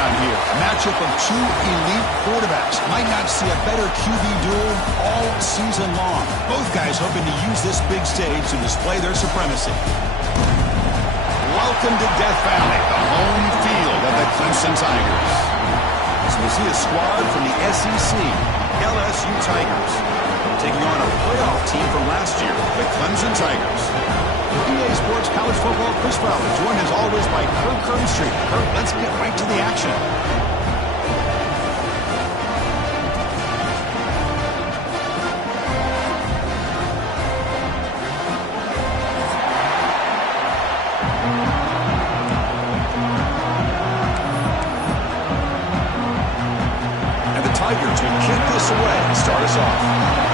down here. A matchup of two elite quarterbacks. Might not see a better QB duel all season long. Both guys hoping to use this big stage to display their supremacy. Welcome to Death Valley, the home field of the Clemson Tigers. So we see a squad from the SEC, LSU Tigers, taking on a playoff team from last year, the Clemson Tigers. EA Sports College Football, Chris Fowler, joined as always by Kirk Herbstreit. Kirk, let's get right to the action. And the Tigers will kick this away and start us off.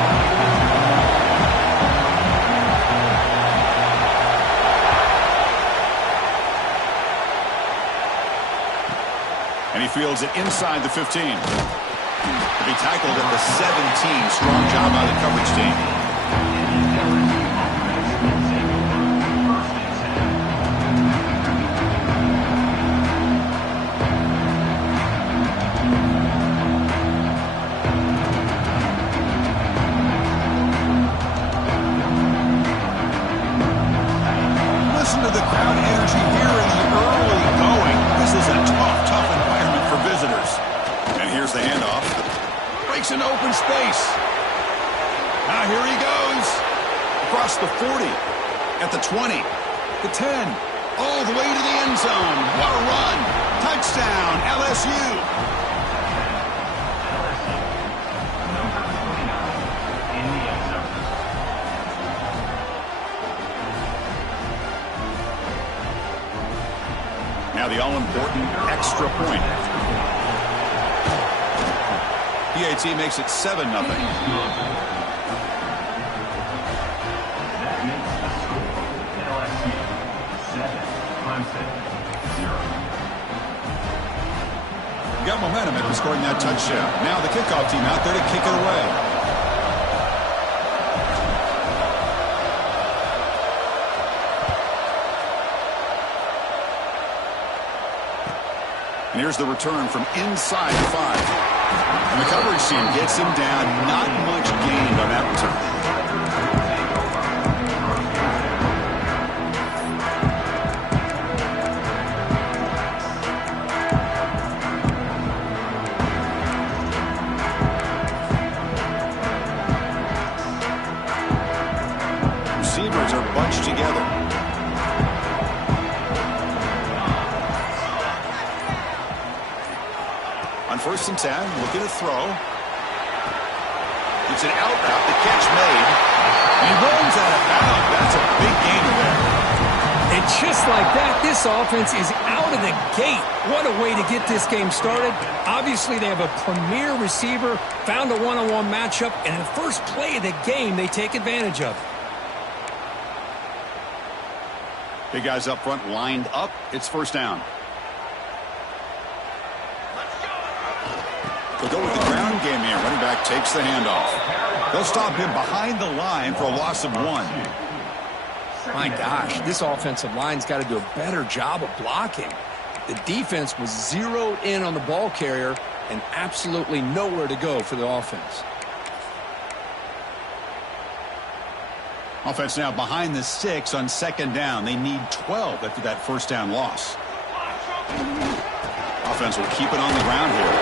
And he fields it inside the 15. To be tackled at the 17. Strong job by the coverage team. Listen to the crowd energy here in the early going. This is a tough environment for visitors. And here's the handoff. Breaks into open space. Now here he goes. Across the 40. At the 20. The 10. All the way to the end zone. What a run. Touchdown, LSU. Now the all-important extra point. PAT makes it 7-0. Got momentum after scoring that touchdown. Now the kickoff team out there to kick it away. And here's the return from inside the 5. And the coverage team gets him down. Not much gained on that return. Receivers are bunched together. On 1st and 10, looking to throw. It's an out route, the catch made. And he runs out of bounds. That's a big gainer there. And just like that, this offense is out of the gate. What a way to get this game started. Obviously, they have a premier receiver, found a one-on-one matchup, and in the first play of the game, they take advantage of it. Big guys up front lined up. It's 1st down. They'll go with the ground game here. Running back takes the handoff. They'll stop him behind the line for a loss of 1. My gosh, this offensive line's got to do a better job of blocking. The defense was zeroed in on the ball carrier and absolutely nowhere to go for the offense. Offense now behind the 6 on 2nd down. They need 12 after that 1st down loss. Offense will keep it on the ground here.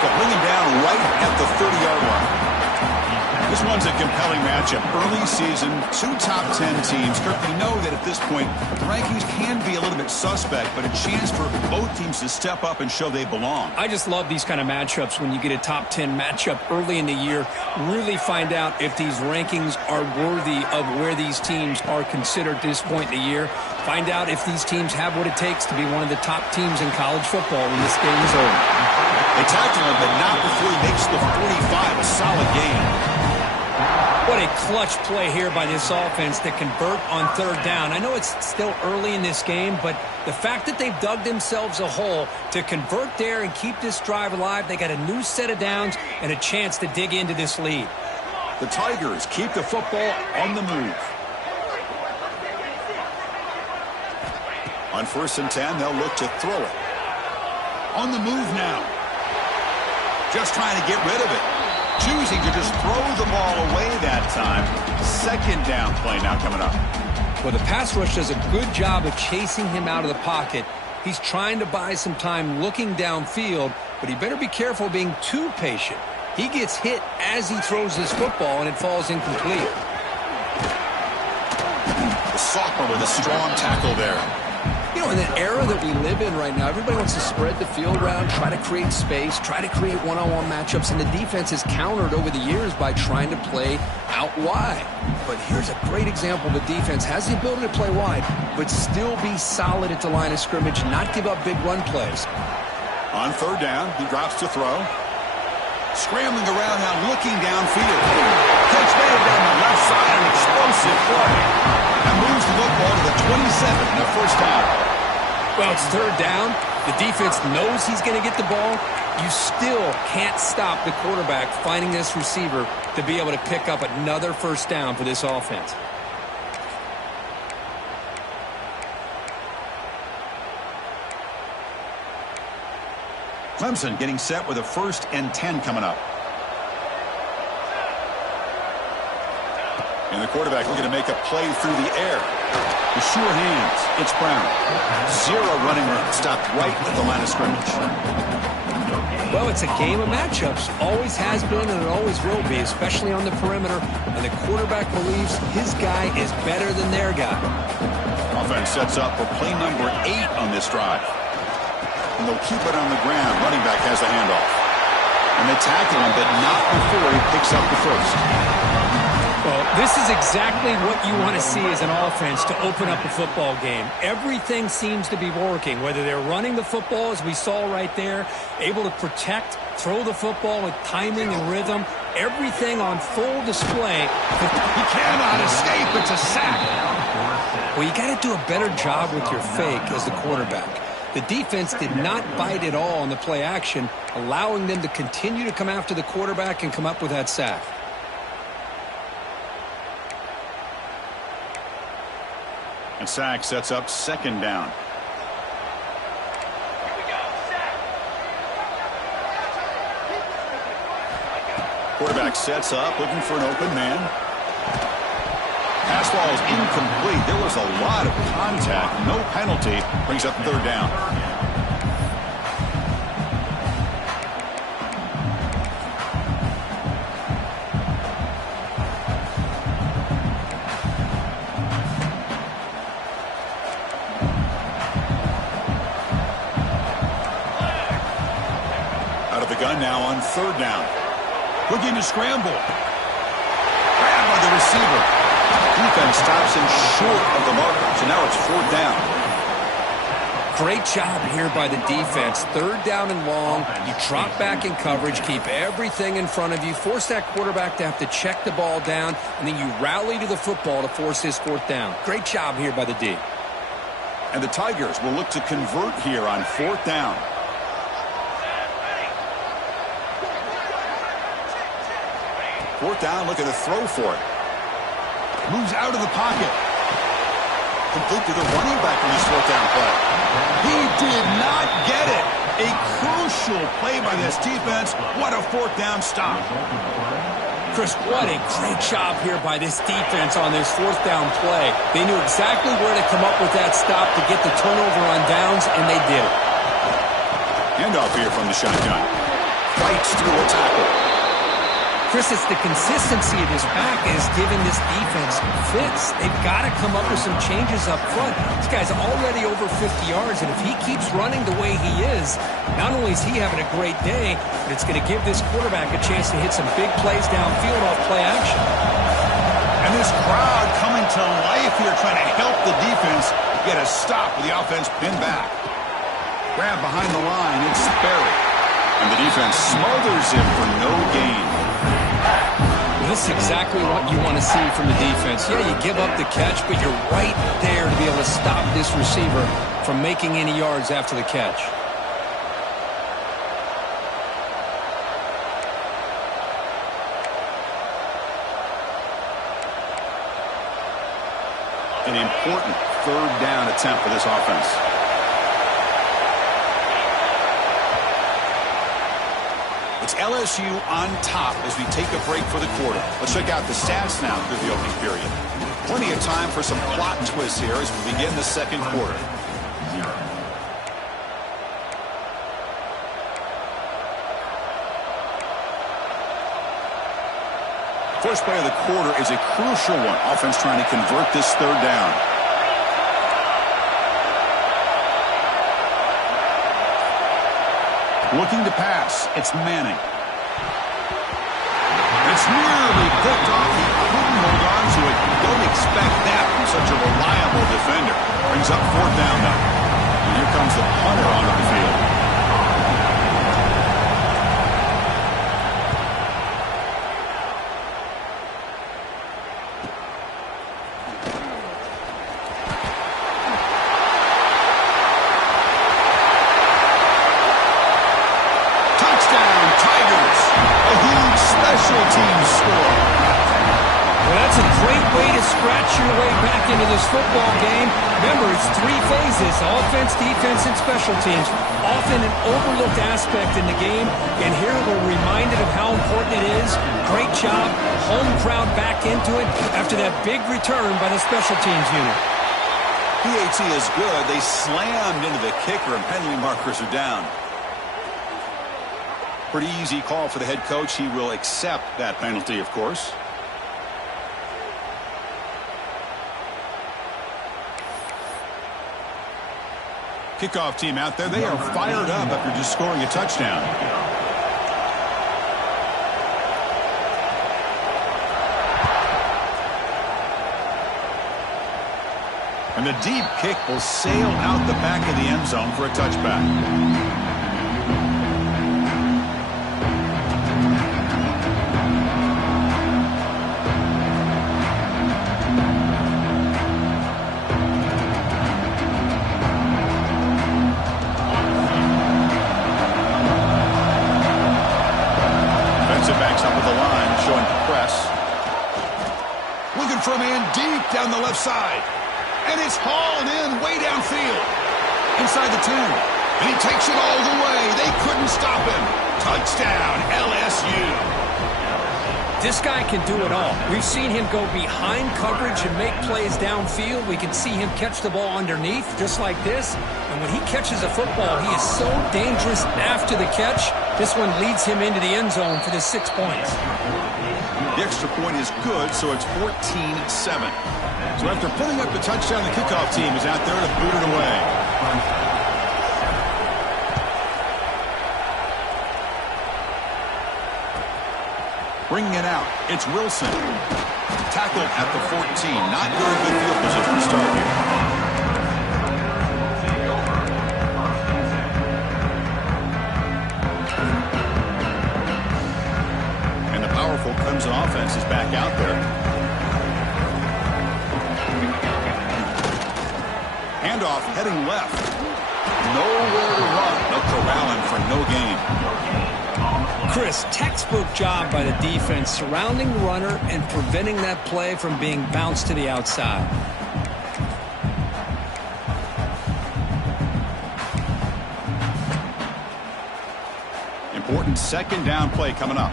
They'll bring him down right at the 30-yard line. This one's a compelling matchup. Early season, 2 top 10 teams. Kirk, we know that at this point, the rankings can be a little bit suspect, but a chance for both teams to step up and show they belong. I just love these kind of matchups when you get a top 10 matchup early in the year. Really find out if these rankings are worthy of where these teams are considered at this point in the year. Find out if these teams have what it takes to be one of the top teams in college football when this game is over. They tackle him, but not before he makes the 45. A solid gain. What a clutch play here by this offense to convert on 3rd down. I know it's still early in this game, but the fact that they've dug themselves a hole to convert there and keep this drive alive, they got a new set of downs and a chance to dig into this lead. The Tigers keep the football on the move. On 1st and 10, they'll look to throw it. On the move now. Just trying to get rid of it. Choosing to just throw the ball away that time. Second down play now coming up. Well, the pass rush does a good job of chasing him out of the pocket. He's trying to buy some time looking downfield, but he better be careful being too patient. He gets hit as he throws this football, and it falls incomplete. The sophomore with a strong tackle there. You know, in the era that we live in right now, everybody wants to spread the field around, try to create space, try to create one-on-one matchups, and the defense has countered over the years by trying to play out wide. But here's a great example. The defense has the ability to play wide, but still be solid at the line of scrimmage, not give up big run plays. On third down, he drops to throw. Scrambling around now, looking downfield. Catch made down the left side, an explosive play. And moves the football to the 27 and a first down. Well, it's third down. The defense knows he's going to get the ball. You still can't stop the quarterback finding this receiver to be able to pick up another first down for this offense. Clemson getting set with a 1st and 10 coming up. And the quarterback looking to make a play through the air. With sure hands, it's Brown. 0 running room, stopped right at the line of scrimmage. Well, it's a game of matchups. Always has been and it always will be, especially on the perimeter. And the quarterback believes his guy is better than their guy. Offense sets up for play number 8 on this drive. And they'll keep it on the ground. Running back has the handoff. And they tackle him, but not before he picks up the first. Well, this is exactly what you want to see as an offense to open up a football game. Everything seems to be working, whether they're running the football, as we saw right there, able to protect, throw the football with timing and rhythm, everything on full display. He cannot escape. It's a sack. Well, you got to do a better job with your fake as the quarterback. The defense did not bite at all on the play action, allowing them to continue to come after the quarterback and come up with that sack. And sack sets up 2nd down. Quarterback sets up, looking for an open man. Pass ball is incomplete. There was a lot of contact. No penalty. Brings up 3rd down. Out of the gun now on 3rd down. Looking to scramble. Grabbed by the receiver. Defense stops him short of the marker, so now it's 4th down. Great job here by the defense. 3rd down and long. You drop back in coverage, keep everything in front of you, force that quarterback to have to check the ball down, and then you rally to the football to force his 4th down. Great job here by the D. And the Tigers will look to convert here on 4th down. Fourth down, looking to throw for it. Moves out of the pocket. Complete to the running back on this 4th down play. He did not get it. A crucial play by this defense. What a 4th down stop. Chris, what a great job here by this defense on this 4th down play. They knew exactly where to come up with that stop to get the turnover on downs, and they did it. Handoff here from the shotgun. Fights through a tackle. Chris, it's the consistency of his back is giving this defense fits. They've got to come up with some changes up front. This guy's already over 50 yards, and if he keeps running the way he is, not only is he having a great day, but it's going to give this quarterback a chance to hit some big plays downfield off play action. And this crowd coming to life here, trying to help the defense get a stop with the offense pinned back. Grab behind the line, it's Sperry. And the defense smothers him for no gain. This is exactly what you want to see from the defense. Yeah, you give up the catch, but you're right there to be able to stop this receiver from making any yards after the catch. An important 3rd down attempt for this offense. It's LSU on top as we take a break for the quarter. Let's check out the stats now through the opening period. Plenty of time for some plot twists here as we begin the second quarter. First play of the quarter is a crucial one. Offense trying to convert this third down. Looking to pass. It's Manning. It's nearly picked off. He couldn't hold on to it. Don't expect that from such a reliable defender. Brings up fourth down, though. And here comes the punter onto the field. Your way back into this football game. Remember, it's three phases: offense, defense, and special teams. Often an overlooked aspect in the game, and here we're reminded of how important it is. Great job. Home crowd back into it after that big return by the special teams unit. PAT is good. They slammed into the kicker, and penalty markers are down. Pretty easy call for the head coach. He will accept that penalty, of course. Kickoff team out there. They are fired up after just scoring a touchdown. And the deep kick will sail out the back of the end zone for a touchback. For a man deep down the left side. And it's hauled in way downfield. Inside the 10. And he takes it all the way. They couldn't stop him. Touchdown, LSU. This guy can do it all. We've seen him go behind coverage and make plays downfield. We can see him catch the ball underneath, just like this. And when he catches a football, he is so dangerous after the catch. This one leads him into the end zone for the 6 points. The extra point is good, so it's 14-7. So after putting up the touchdown, the kickoff team is out there to boot it away. Bringing it out, it's Wilson. Tackled at the 14. Not very good field position to start here. Clemson offense is back out there. Handoff heading left. Nowhere to run. No corralling for no gain. Chris, textbook job by the defense surrounding the runner and preventing that play from being bounced to the outside. Important second down play coming up.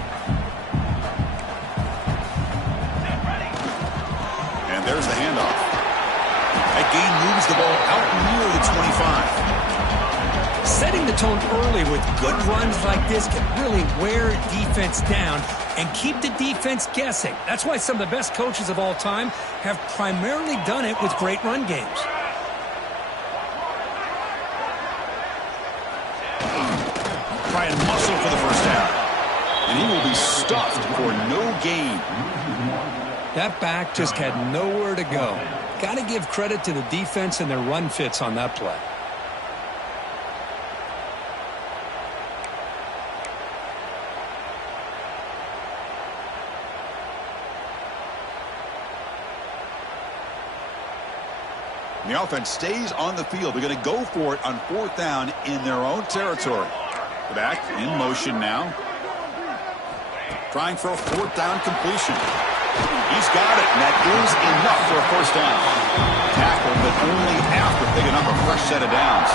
There's the handoff. That gain moves the ball out near the 25. Setting the tone early with good runs like this can really wear defense down and keep the defense guessing. That's why some of the best coaches of all time have primarily done it with great run games. Try and muscle for the first down. And he will be stuffed for no gain. That back just had nowhere to go. Got to give credit to the defense and their run fits on that play. The offense stays on the field. They're going to go for it on fourth down in their own territory. Back in motion now. Trying for a fourth down completion. He's got it, and that is enough for a first down. Tackle, but only after picking up a fresh set of downs.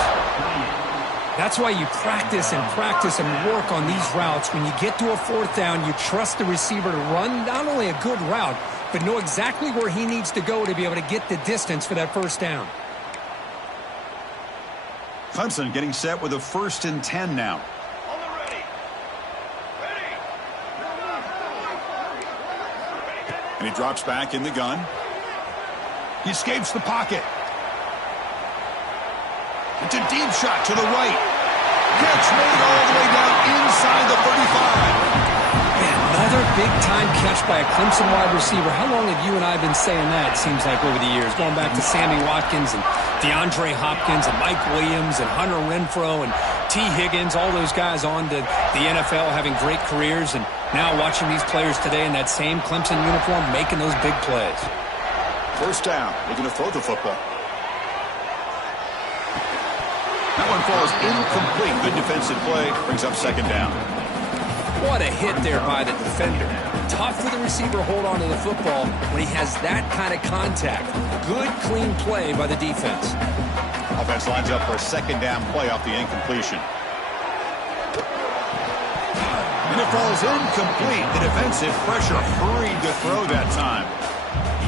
That's why you practice and work on these routes. When you get to a fourth down, you trust the receiver to run not only a good route, but know exactly where he needs to go to be able to get the distance for that first down. Clemson getting set with a 1st and 10 now. And he drops back in the gun. He escapes the pocket. It's a deep shot to the right. Catch made all the way down inside the 35. Man, another big-time catch by a Clemson wide receiver. How long have you and I been saying that, it seems like, over the years? Going back to Sammy Watkins and DeAndre Hopkins and Mike Williams and Hunter Renfrow and T. Higgins, all those guys on to the NFL having great careers, and now watching these players today in that same Clemson uniform making those big plays. First down, looking to throw the football. That one falls incomplete. Good defensive play, brings up 2nd down. What a hit there by the defender. Tough for the receiver to hold on to the football when he has that kind of contact. Good, clean play by the defense. Offense lines up for a 2nd down play off the incompletion. And it falls incomplete. The defensive pressure hurried to throw that time.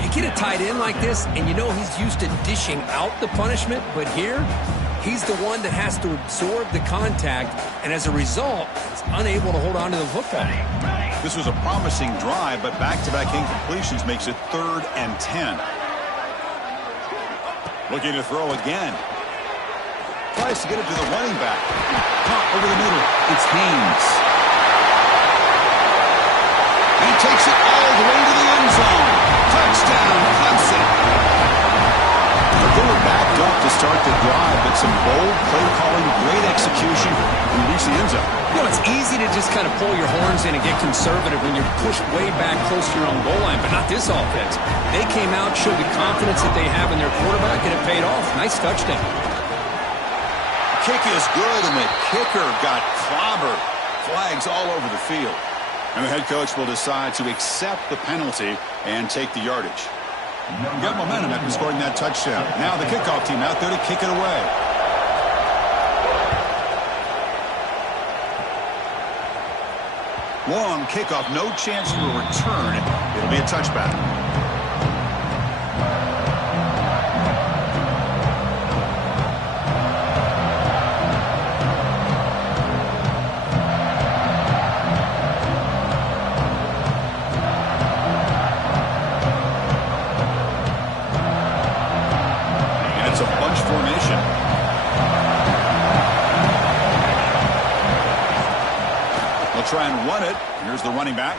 You get a tight end like this, and you know he's used to dishing out the punishment, but here, he's the one that has to absorb the contact, and as a result, is unable to hold on to the football. This was a promising drive, but back-to-back incompletions makes it 3rd and 10. Looking to throw again. Tries to get it to the running back. Caught over the middle. It's Haynes. He takes it all the way to the end zone. Touchdown, Clemson. They were backed up to start the drive, but some bold play calling, great execution, and reach the end zone. You know, it's easy to just kind of pull your horns in and get conservative when you're pushed way back close to your own goal line, but not this offense. They came out, showed the confidence that they have in their quarterback, and it paid off. Nice touchdown. Kick is good, and the kicker got clobbered. Flags all over the field. And the head coach will decide to accept the penalty and take the yardage. Got momentum after scoring that touchdown. Now the kickoff team out there to kick it away. Long kickoff, no chance for a return. It'll be a touchback. Try and run it. Here's the running back.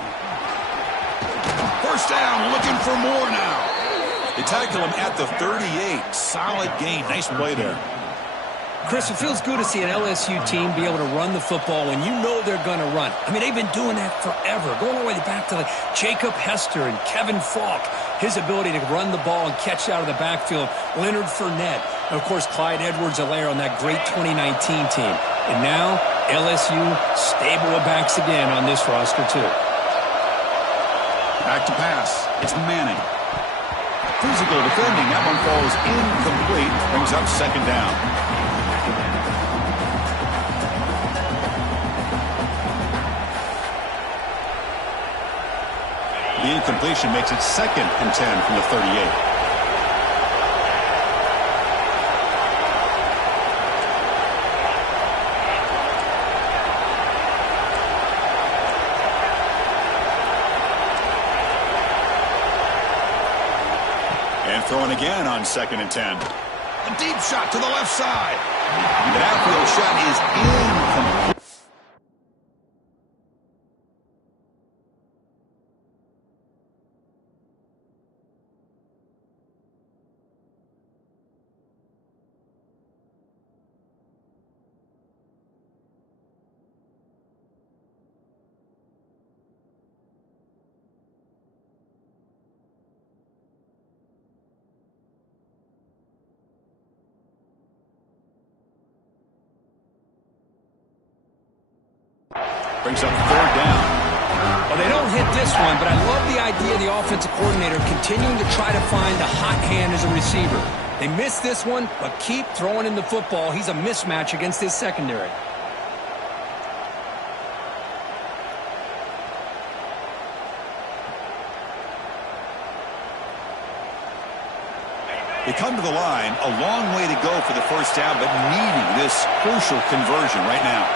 First down, looking for more now. They tackle him at the 38. Solid gain. Nice play there. Chris, it feels good to see an LSU team be able to run the football when you know they're going to run. I mean, they've been doing that forever, going all the way back to like Jacob Hester and Kevin Falk. His ability to run the ball and catch out of the backfield. Leonard Fournette. And, of course, Clyde Edwards-Helaire on that great 2019 team. And now, LSU stable of backs again on this roster, too. Back to pass. It's Manning. Physical defending. That one falls incomplete. Brings up 2nd down. The incompletion makes it 2nd and 10 from the 38. And throwing again on 2nd and 10. A deep shot to the left side. The outfield shot is incomplete. Brings up 3rd down. Well, they don't hit this one, but I love the idea of the offensive coordinator continuing to try to find a hot hand as a receiver. They missed this one, but keep throwing in the football. He's a mismatch against his secondary. They come to the line, a long way to go for the first down, but needing this crucial conversion right now.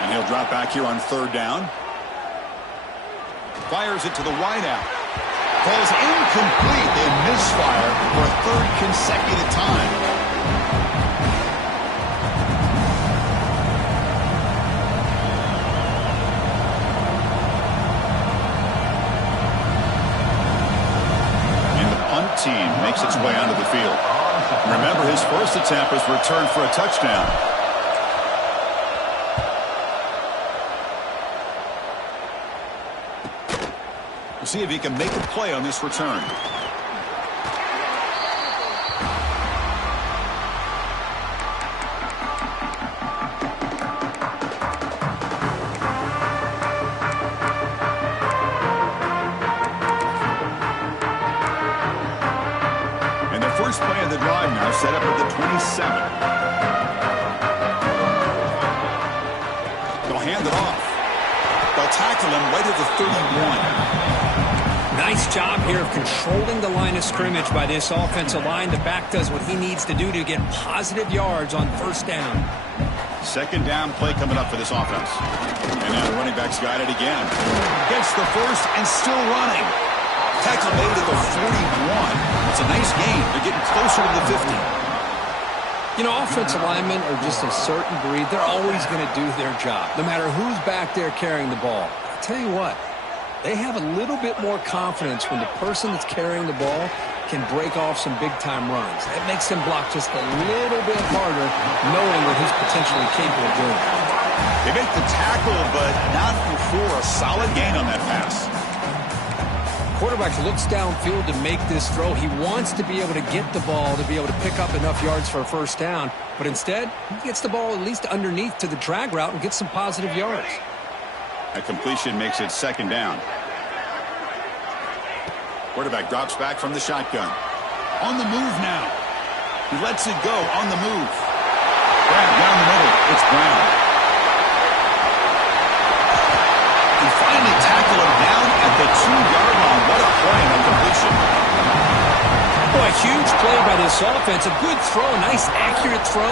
And he'll drop back here on third down. Fires it to the wideout. Falls incomplete. They misfire for a third consecutive time. Team makes its way onto the field. Remember, his first attempt was returned for a touchdown. We'll see if he can make a play on this return. First play of the drive now set up at the 27. They'll hand it off. They'll tackle him right at the 31. Nice job here of controlling the line of scrimmage by this offensive line. The back does what he needs to do to get positive yards on first down. Second down play coming up for this offense. And now the running back's got it again. Gets the first and still running. Tackle made at the 41. It's a nice gain. They're getting closer to the 50. You know, offensive linemen are just a certain breed. They're always going to do their job, no matter who's back there carrying the ball. I'll tell you what, they have a little bit more confidence when the person that's carrying the ball can break off some big-time runs. That makes them block just a little bit harder, knowing what he's potentially capable of doing. They make the tackle, but not before a solid gain on that pass. Quarterback looks downfield to make this throw. He wants to be able to get the ball to be able to pick up enough yards for a first down. But instead, he gets the ball at least underneath to the drag route and gets some positive yards. A completion makes it second down. Quarterback drops back from the shotgun. On the move now. He lets it go on the move. Grab down the middle. It's Brown. He finally tackled him down at the 2-yard line. What a play on completion. Boy, a huge play by this offense. A good throw, a nice accurate throw.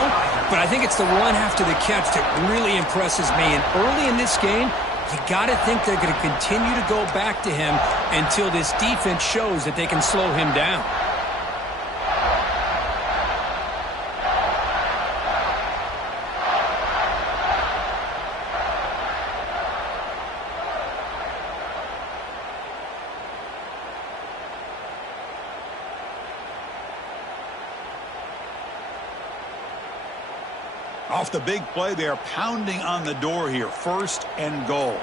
But I think it's the run after the catch that really impresses me. And early in this game, you got to think they're going to continue to go back to him until this defense shows that they can slow him down. Off the big play, they are pounding on the door here. First and goal.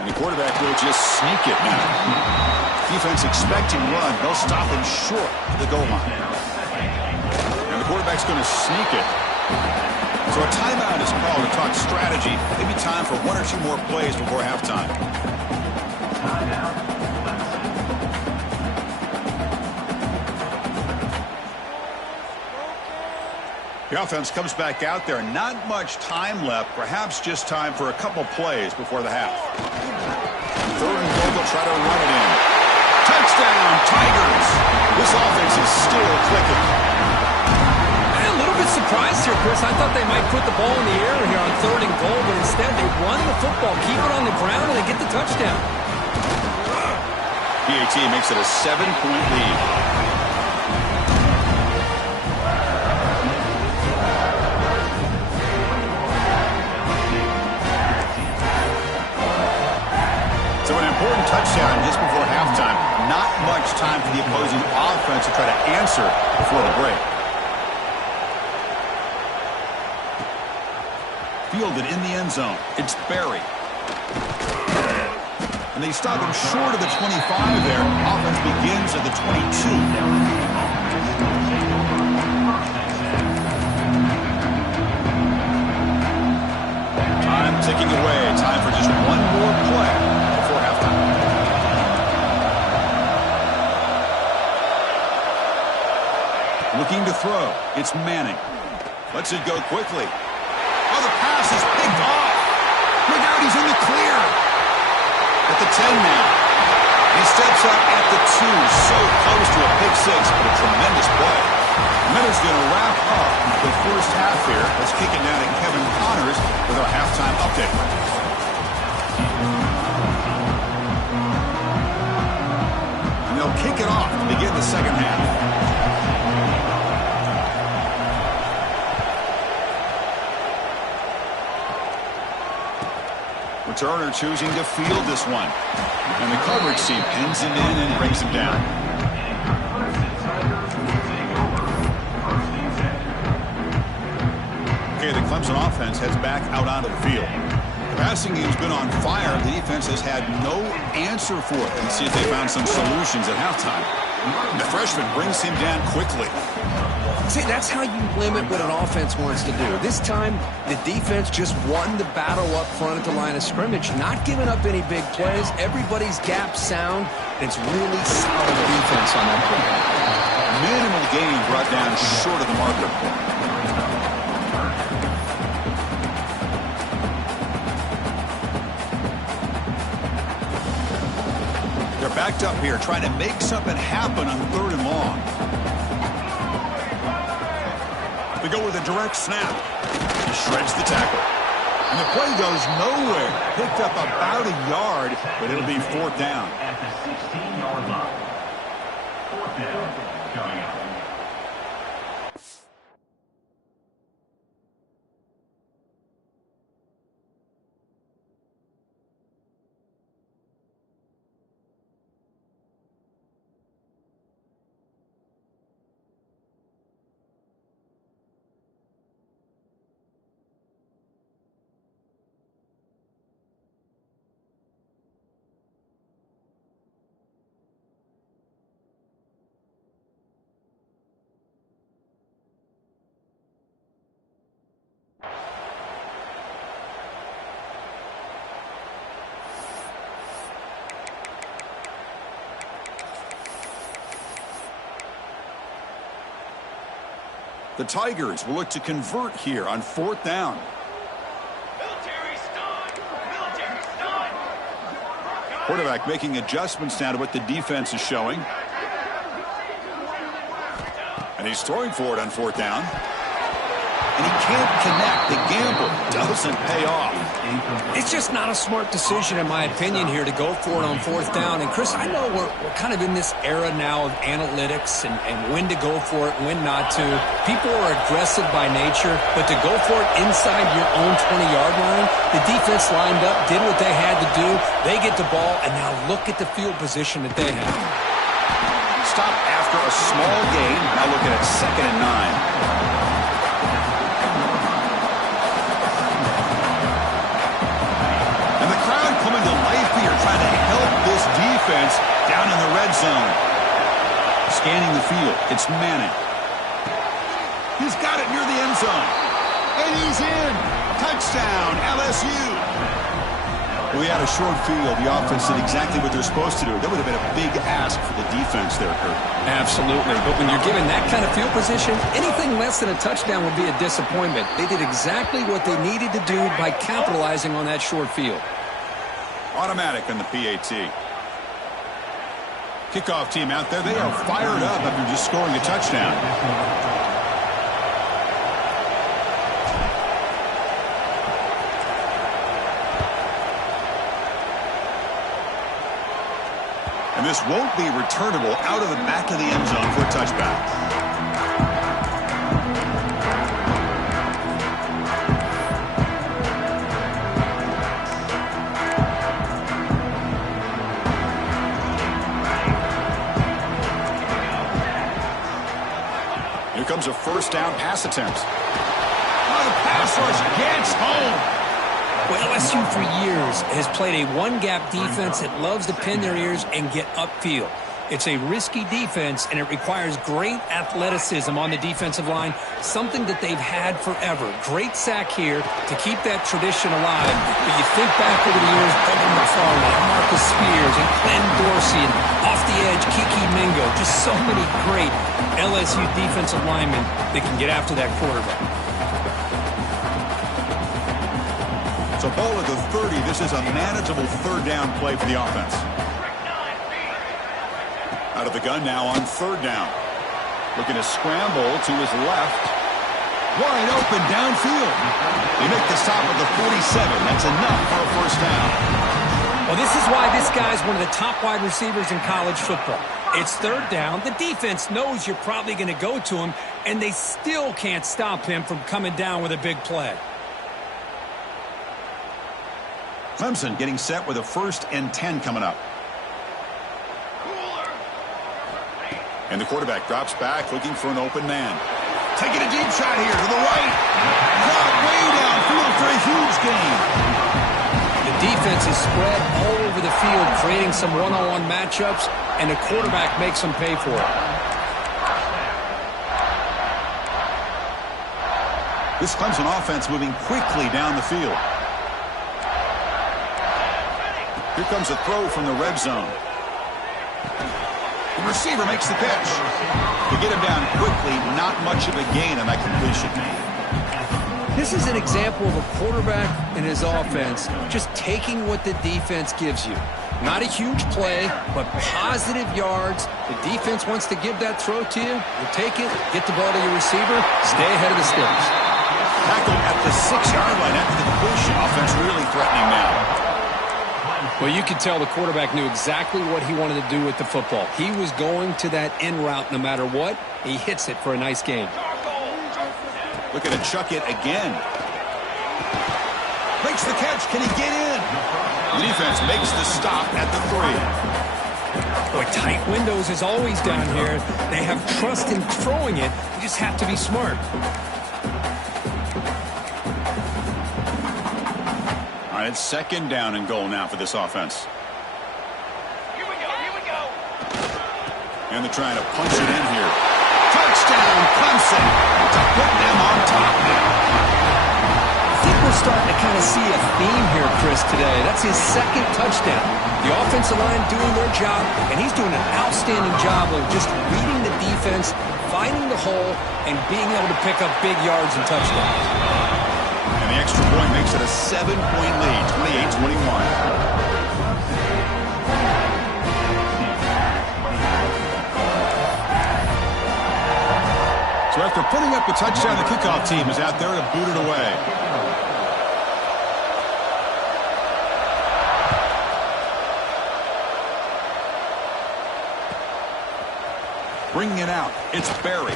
And the quarterback will just sneak it now. Defense expecting run. They'll stop him short of the goal line. And the quarterback's going to sneak it. So a timeout is called to talk strategy. Maybe time for one or two more plays before halftime. The offense comes back out there. Not much time left. Perhaps just time for a couple plays before the half. Third and goal, they'll try to run it in. Touchdown, Tigers. This offense is still clicking. I'm a little bit surprised here, Chris. I thought they might put the ball in the air here on third and goal, but instead they run the football, keep it on the ground, and they get the touchdown. PAT makes it a 7-point lead. Touchdown just before halftime. Not much time for the opposing offense to try to answer before the break. Fielded in the end zone. It's Berry. And they stop him short of the 25 there. Offense begins at the 22. Time ticking away. Time for just one more play before halftime. It's Manning. Lets it go quickly. Oh, the pass is picked off. Look out, he's in the clear. At the 10 now. He steps up at the 2. So close to a pick 6, but a tremendous play. Minutes going to wrap up the first half here. Let's kick it down to Kevin Connors with our halftime update. And they'll kick it off to begin the second half. Returner choosing to field this one. And the coverage team pins him in and brings him down. Okay, the Clemson offense heads back out onto the field. The passing game's been on fire. The defense has had no answer for it. Let's see if they found some solutions at halftime. The freshman brings him down quickly. See, that's how you limit what an offense wants to do. This time, the defense just won the battle up front at the line of scrimmage, not giving up any big plays. Everybody's gap sound. It's really solid defense on that play. Minimal gain brought down short of the marker. They're backed up here, trying to make something happen on 3rd and long. They go with a direct snap. He shreds the tackle. And the play goes nowhere. Picked up about a yard, but it'll be 4th down. At the 16-yard line. 4th down coming up. The Tigers will look to convert here on 4th down. Quarterback making adjustments now to what the defense is showing. And he's throwing for it on 4th down. And he can't connect. The gamble doesn't pay off. It's just not a smart decision, in my opinion, here to go for it on 4th down. And, Chris, I know we're kind of in this era now of analytics and when to go for it, when not to. People are aggressive by nature, but to go for it inside your own 20-yard line, the defense lined up, did what they had to do. They get the ball, and now look at the field position that they have. Stop after a small gain. Now looking at 2nd and 9. Coming to life here, trying to help this defense down in the red zone. Scanning the field, it's Manning. He's got it near the end zone. And he's in. Touchdown, LSU. Well, we had a short field. The offense did exactly what they're supposed to do. That would have been a big ask for the defense there, Kurt. Absolutely. But when you're given that kind of field position, anything less than a touchdown would be a disappointment. They did exactly what they needed to do by capitalizing on that short field. Automatic on the PAT. Kickoff team out there. They are fired up after just scoring a touchdown. And this won't be returnable out of the back of the end zone for a touchback. Comes a 1st down pass attempt. Oh, the pass rush gets home. Well, LSU for years has played a one-gap defense that loves to pin their ears and get upfield. It's a risky defense, and it requires great athleticism on the defensive line, something that they've had forever. Great sack here to keep that tradition alive. But you think back over the years, Bubba McFarland, Marcus Spears, and Glenn Dorsey, and off the edge, Kiki Mingo. Just so many great LSU defensive linemen that can get after that quarterback. So ball at the 30. This is a manageable third down play for the offense. Out of the gun now on third down. Looking to scramble to his left. Wide open downfield. They make the stop at the 47. That's enough for a first down. Well, this is why this guy's one of the top wide receivers in college football. It's third down. The defense knows you're probably going to go to him, and they still can't stop him from coming down with a big play. Clemson getting set with a 1st and 10 coming up. And the quarterback drops back, looking for an open man. Taking a deep shot here to the right. Caught way downfield for a huge gain. The defense is spread all over the field, creating some one-on-one matchups, and the quarterback makes them pay for it. This Clemson offense moving quickly down the field. Here comes a throw from the red zone. The receiver makes the pitch. To get him down quickly, not much of a gain on that completion. This is an example of a quarterback and his offense just taking what the defense gives you. Not a huge play, but positive yards. The defense wants to give that throw to you. You take it, get the ball to your receiver, stay ahead of the sticks. Tackled at the 6-yard line after the completion. Offense really threatening now. Well, you could tell the quarterback knew exactly what he wanted to do with the football. He was going to that in route no matter what. He hits it for a nice gain. Looking to chuck it again. Makes the catch. Can he get in? The defense makes the stop at the 3. Boy, tight windows is always down here. They have trust in throwing it. You just have to be smart. All right, it's 2nd down and goal now for this offense. Here we go. And they're trying to punch it in here. Touchdown, Clemson, to put them on top now. I think we're starting to kind of see a theme here, Chris, today. That's his 2nd touchdown. The offensive line doing their job, and he's doing an outstanding job of just reading the defense, finding the hole, and being able to pick up big yards and touchdowns. And the extra point makes it a 7-point lead, 28-21. So after putting up the touchdown, the kickoff team is out there to boot it away. Bringing it out, it's Barry.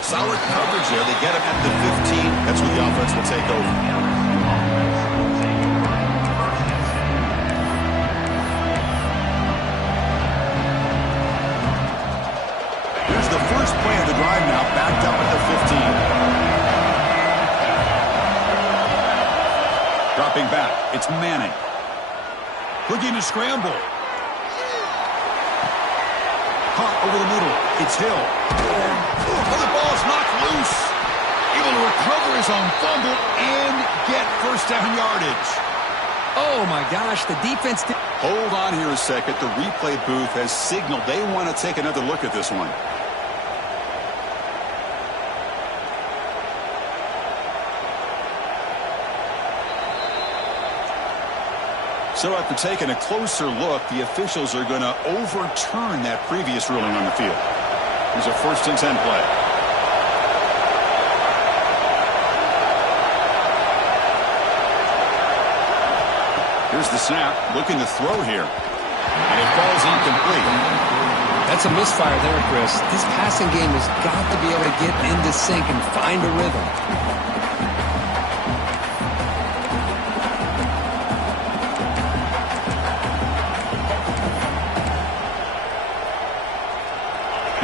Solid coverage there. They get him at the 15. That's where the offense will take over. Here's the first play of the drive now, backed up at the 15. Dropping back, it's Manning. Looking to scramble. Caught over the middle. It's Hill. Oh, the ball's knocked loose. Able to recover his own fumble and get first down yardage. Oh, my gosh, the defense did. Hold on here a second. The replay booth has signaled they want to take another look at this one. So after taking a closer look, the officials are going to overturn that previous ruling on the field. Here's a 1st and 10 play. Here's the snap, looking to throw here. And it falls incomplete. That's a misfire there, Chris. This passing game has got to be able to get into sync and find a rhythm.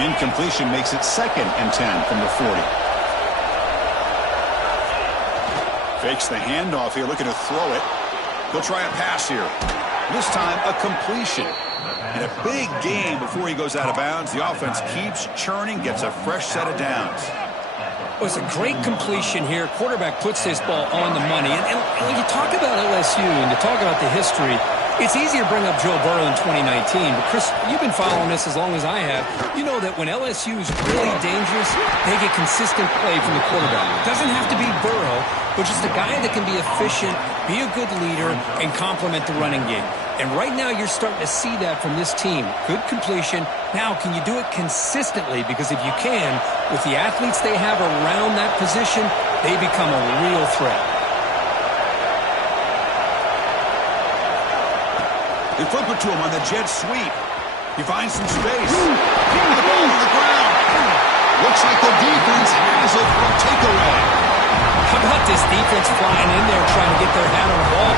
Incompletion makes it 2nd and 10 from the 40. Fakes the handoff here, looking to throw it. He'll try a pass here. This time, a completion. And a big gain before he goes out of bounds. The offense keeps churning, gets a fresh set of downs. It was a great completion here. Quarterback puts this ball on the money. And when you talk about LSU and you talk about the history, it's easy to bring up Joe Burrow in 2019. But, Chris, you've been following this as long as I have. You know that when LSU is really dangerous, they get consistent play from the quarterback. It doesn't have to be Burrow, but just a guy that can be efficient, be a good leader, and complement the running game. And right now you're starting to see that from this team. Good completion. Now, can you do it consistently? Because if you can, with the athletes they have around that position, they become a real threat. They flip it to him on the jet sweep. He finds some space. Getting the ball to the ground. Looks like the defense has it for a takeaway. How about this defense flying in there trying to get their hat on the ball?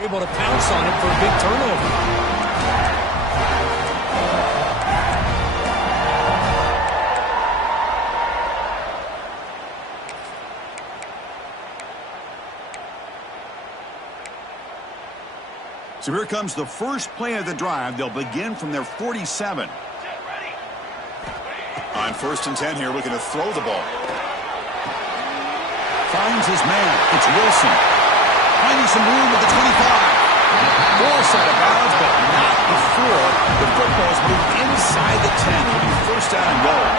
Able to pounce on it for a big turnover. So here comes the first play of the drive. They'll begin from their 47. On 1st and 10 here, looking to throw the ball. Finds his man. It's Wilson. Finding some room at the 25. Force out of bounds, but not before the football's moved inside the 10. It'll be 1st down and goal.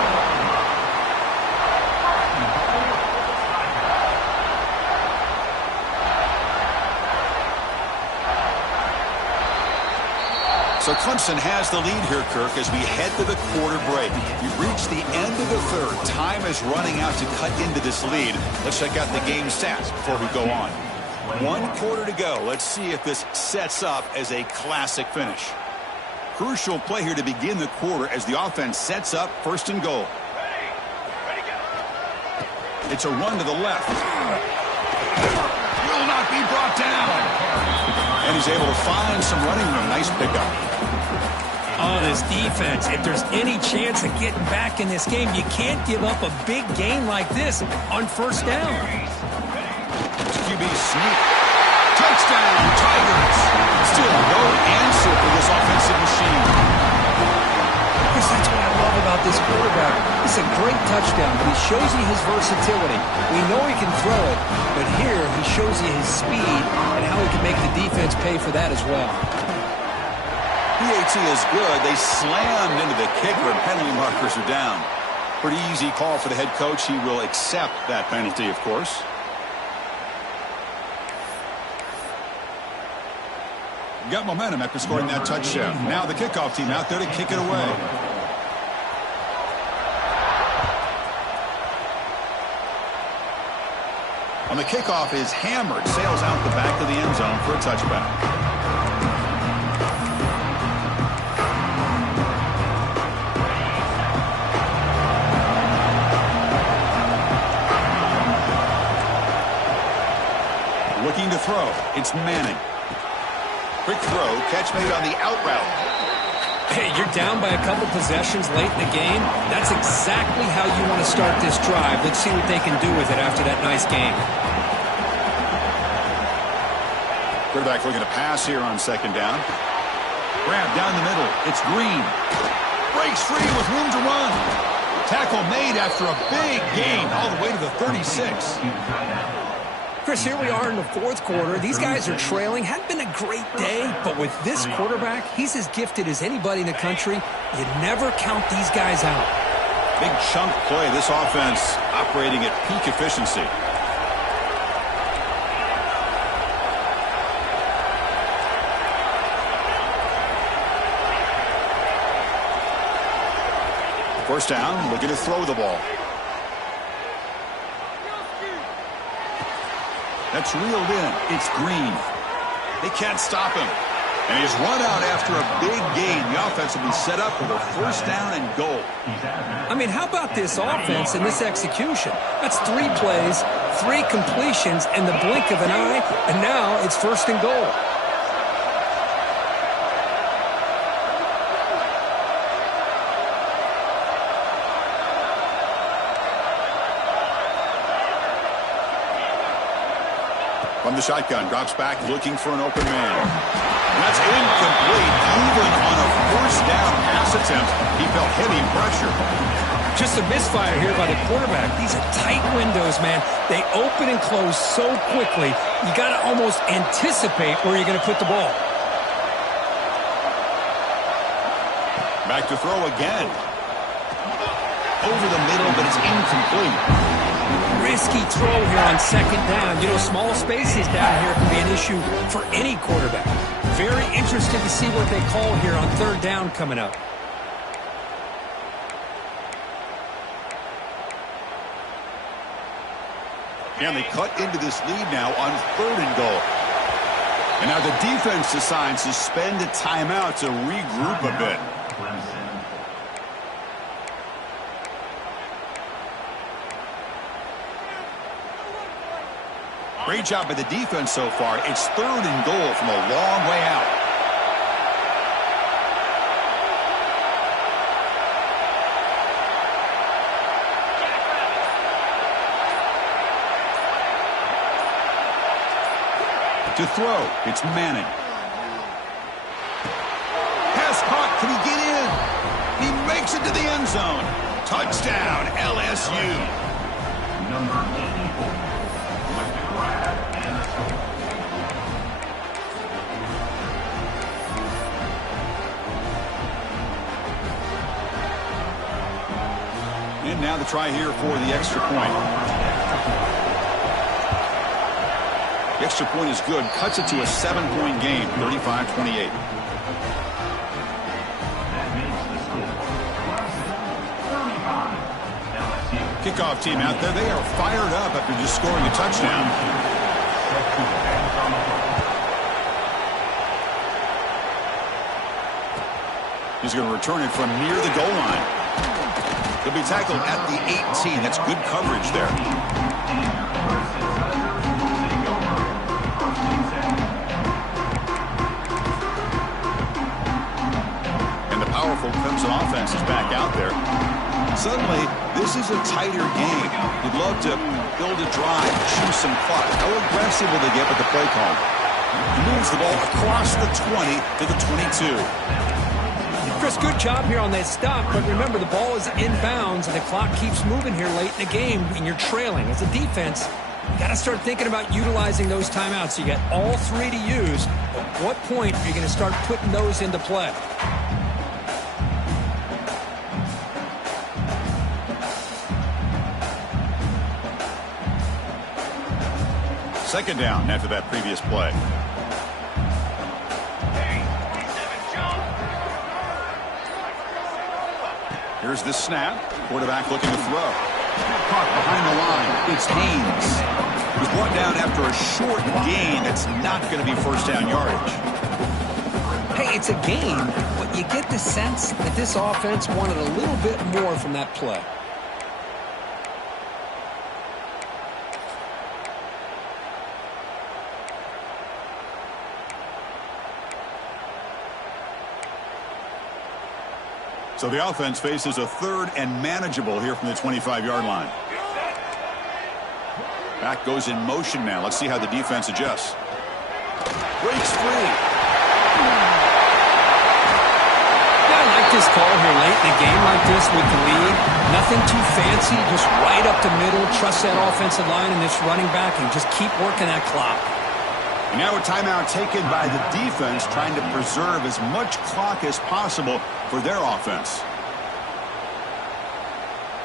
So Clemson has the lead here, Kirk, as we head to the quarter break. We've reached the end of the third. Time is running out to cut into this lead. Let's check out the game stats before we go on. 1 quarter to go. Let's see if this sets up as a classic finish. Crucial play here to begin the quarter as the offense sets up 1st and goal. It's a run to the left. Will not be brought down. And he's able to find some running room. Nice pickup. Oh, this defense. If there's any chance of getting back in this game, you can't give up a big gain like this on 1st down. QB sneak. Touchdown, Tigers. Still no answer for this offensive machine. Chris, that's what I love about this quarterback. It's a great touchdown, but he shows you his versatility. We know he can throw it, but here he shows you his speed and how he can make the defense pay for that as well. PAT is good. They slammed into the kicker, and penalty markers are down. Pretty easy call for the head coach. He will accept that penalty, of course. Got momentum after scoring that touchdown. Now the kickoff team out there to kick it away. On the kickoff is hammered. Sails out the back of the end zone for a touchback. Looking to throw. It's Manning. Quick throw, catch made on the out route. Hey, you're down by a couple possessions late in the game. That's exactly how you want to start this drive. Let's see what they can do with it after that nice game. Quarterback looking to pass here on 2nd down. Grab down the middle. It's Green. Breaks free with room to run. Tackle made after a big gain all the way to the 36. Chris, here we are in the 4th quarter. These guys are trailing. Hadn't been a great day, but with this quarterback, he's as gifted as anybody in the country. You never count these guys out. Big chunk play. This offense operating at peak efficiency. First down, looking to throw the ball. That's reeled in. It's Green. They can't stop him. And he's run out after a big gain. The offense will be set up with a first down and goal. I mean, how about this offense and this execution? That's 3 plays, 3 completions in the blink of an eye, and now it's first and goal. From the shotgun, drops back looking for an open man. And that's incomplete. Even on a first down pass attempt, he felt heavy pressure. Just a misfire here by the quarterback. These are tight windows, man. They open and close so quickly, you got to almost anticipate where you're going to put the ball. Back to throw again. Over the middle, but it's incomplete. Risky throw here on second down. You know, small spaces down here can be an issue for any quarterback. Very interested to see what they call here on third down coming up. And they cut into this lead now on third and goal. And now the defense decides to spend a timeout to regroup a bit. Great job by the defense so far. It's third and goal from a long way out. To throw, it's Manning. Pass caught, can he get in? He makes it to the end zone. Touchdown, LSU. Number 84. And now the try here for the extra point. The extra point is good. Cuts it to a 7-point game, 35-28. Kickoff team out there. They are fired up after just scoring a touchdown. He's going to return it from near the goal line. He'll be tackled at the 18. That's good coverage there. And the powerful Clemson offense is back out there. Suddenly, this is a tighter game. You'd love to build a drive, choose some clock. How aggressive will they get with the play call? He moves the ball across the 20 to the 22. Chris, good job here on that stop, but remember the ball is inbounds and the clock keeps moving here late in the game and you're trailing. As a defense, you got to start thinking about utilizing those timeouts. You got all 3 to use. At what point are you going to start putting those into play? Second down after that previous play. Here's the snap. Quarterback looking to throw. Caught behind the line. It's Haynes. He was brought down after a short gain. That's not going to be first down yardage. Hey, it's a gain, but you get the sense that this offense wanted a little bit more from that play. So the offense faces a third and manageable here from the 25-yard line. Back goes in motion now. Let's see how the defense adjusts. Breaks free. Yeah, I like this call here late in a game like this with the lead. Nothing too fancy, just right up the middle. Trust that offensive line and this running back and just keep working that clock. And now a timeout taken by the defense, trying to preserve as much clock as possible for their offense.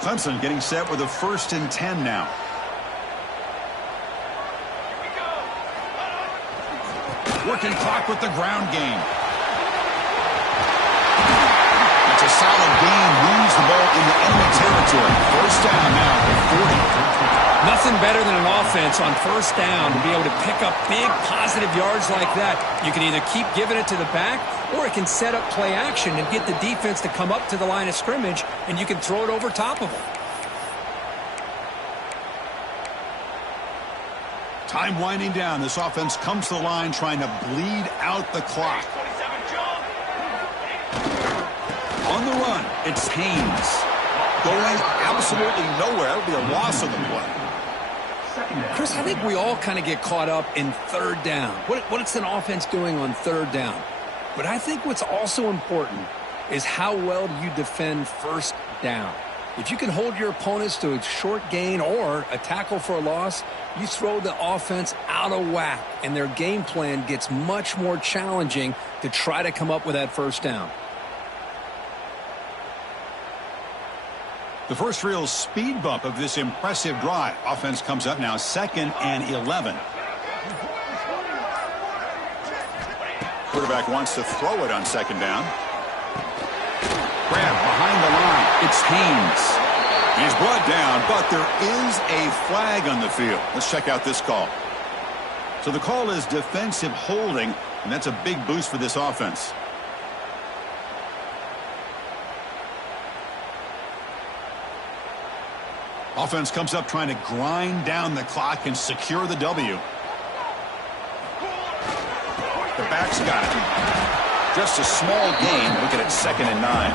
Clemson getting set with a 1st and 10 now. Working clock with the ground game. That's a solid gain. Moves the ball into enemy territory. First down now at the 40. nothing better than an offense on first down to be able to pick up big positive yards like that. You can either keep giving it to the back, or it can set up play action and get the defense to come up to the line of scrimmage, and you can throw it over top of them. Time winding down. This offense comes to the line trying to bleed out the clock. On the run, it's Haynes. Going absolutely nowhere. It'll be a loss of the play. Chris, I think we all kind of get caught up in third down. What's an offense doing on third down? But I think what's also important is how well do you defend first down. If you can hold your opponents to a short gain or a tackle for a loss, you throw the offense out of whack, and their game plan gets much more challenging to try to come up with that first down. The first real speed bump of this impressive drive. Offense comes up now 2nd and 11. Quarterback wants to throw it on 2nd down. Grab behind the line. It's Haynes. He's brought down, but there is a flag on the field. Let's check out this call. So the call is defensive holding, and that's a big boost for this offense. Offense comes up trying to grind down the clock and secure the W. The back's got it. Just a small gain. Looking at 2nd and 9.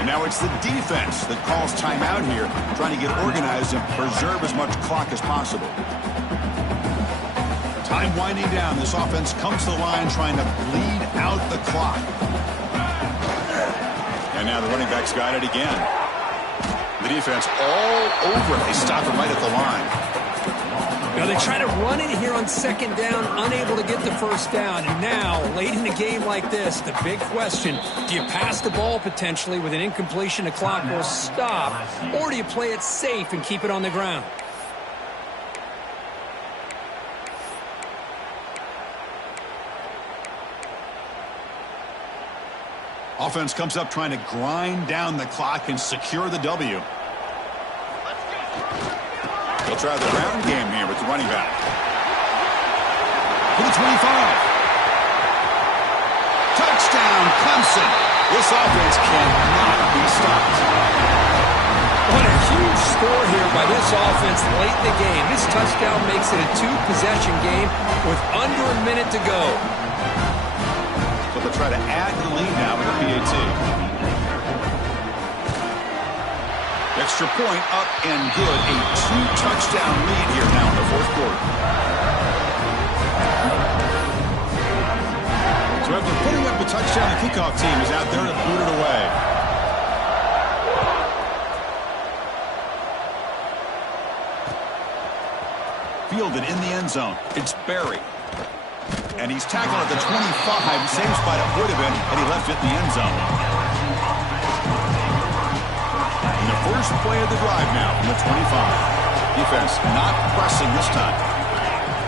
And now it's the defense that calls timeout here, trying to get organized and preserve as much clock as possible. Time winding down. This offense comes to the line trying to bleed out the clock. And now the running back's got it again. The defense all over it. They stop it right at the line. Now they try to run it here on 2nd down, unable to get the first down. And now, late in a game like this, the big question, do you pass the ball potentially with an incompletion, the clock will stop, or do you play it safe and keep it on the ground? Offense comes up trying to grind down the clock and secure the W. They'll try the ground game here with the running back. To the 25. Touchdown, Clemson. This offense cannot be stopped. What a huge score here by this offense late in the game. This touchdown makes it a 2-possession game with under a minute to go. So they'll try to add to the lead now with the PAT. Extra point up and good. A 2-touchdown lead here now in the 4th quarter. So after putting up a touchdown, the kickoff team is out there to boot it away. Fielded in the end zone. It's Berry. And he's tackled at the 25. Same spot it would have been had he left it in the end zone. And the first play of the drive now from the 25. Defense not pressing this time.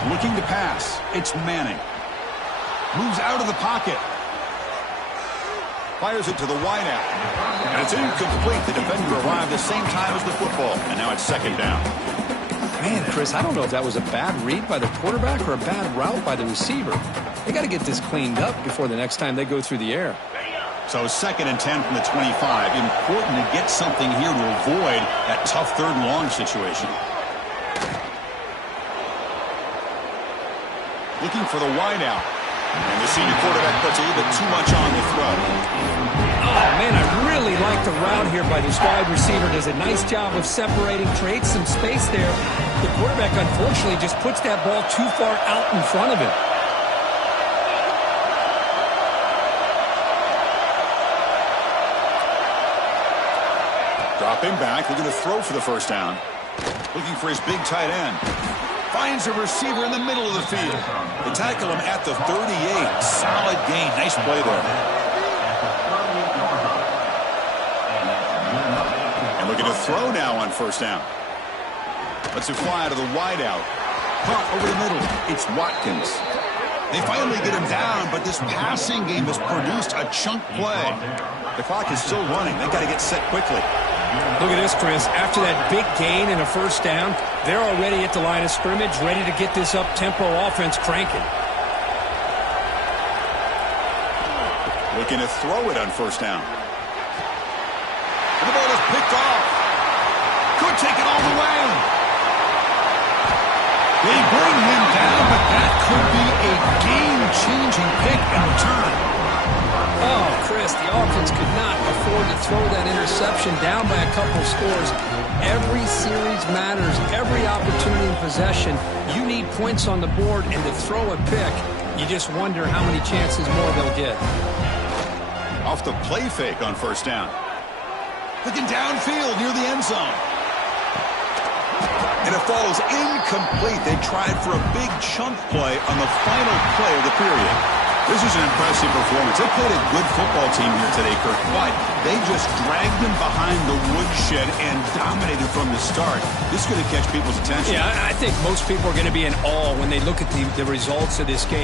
Looking to pass. It's Manning. Moves out of the pocket. Fires it to the wideout. And it's incomplete. The defender arrived the same time as the football. And now it's 2nd down. Man, Chris, I don't know if that was a bad read by the quarterback or a bad route by the receiver. They got to get this cleaned up before the next time they go through the air. So 2nd and 10 from the 25. Important to get something here to avoid that tough 3rd and long situation. Looking for the wideout. And the senior quarterback puts a little bit too much on the throw. Oh, man, I really like the route here by this wide receiver. Does a nice job of separating, creates some space there. The quarterback, unfortunately, just puts that ball too far out in front of him. Dropping back, looking to throw for the first down. Looking for his big tight end. Finds a receiver in the middle of the field. They tackle him at the 38. Solid gain. Nice play there. And looking to throw now on first down. Lets it fly out of the wideout. Caught over the middle. It's Watkins. They finally get him down, but this passing game has produced a chunk play. The clock is still running. They got to get set quickly. Look at this, Chris. After that big gain and a first down, they're already at the line of scrimmage, ready to get this up-tempo offense cranking. Looking to throw it on first down. And the ball is picked off. Could take it all the way. They bring him down, but that could be a game-changing pick in return. Oh, Chris, the offense could not afford to throw that interception down by a couple scores. Every series matters. Every opportunity in possession. You need points on the board, and to throw a pick, you just wonder how many chances more they'll get. Off the play fake on first down. Looking downfield near the end zone. And it falls incomplete. They tried for a big chunk play on the final play of the period. This is an impressive performance. They played a good football team here today, Kirk, but they just dragged them behind the woodshed and dominated from the start. This is going to catch people's attention. Yeah, I think most people are going to be in awe when they look at the results of this game.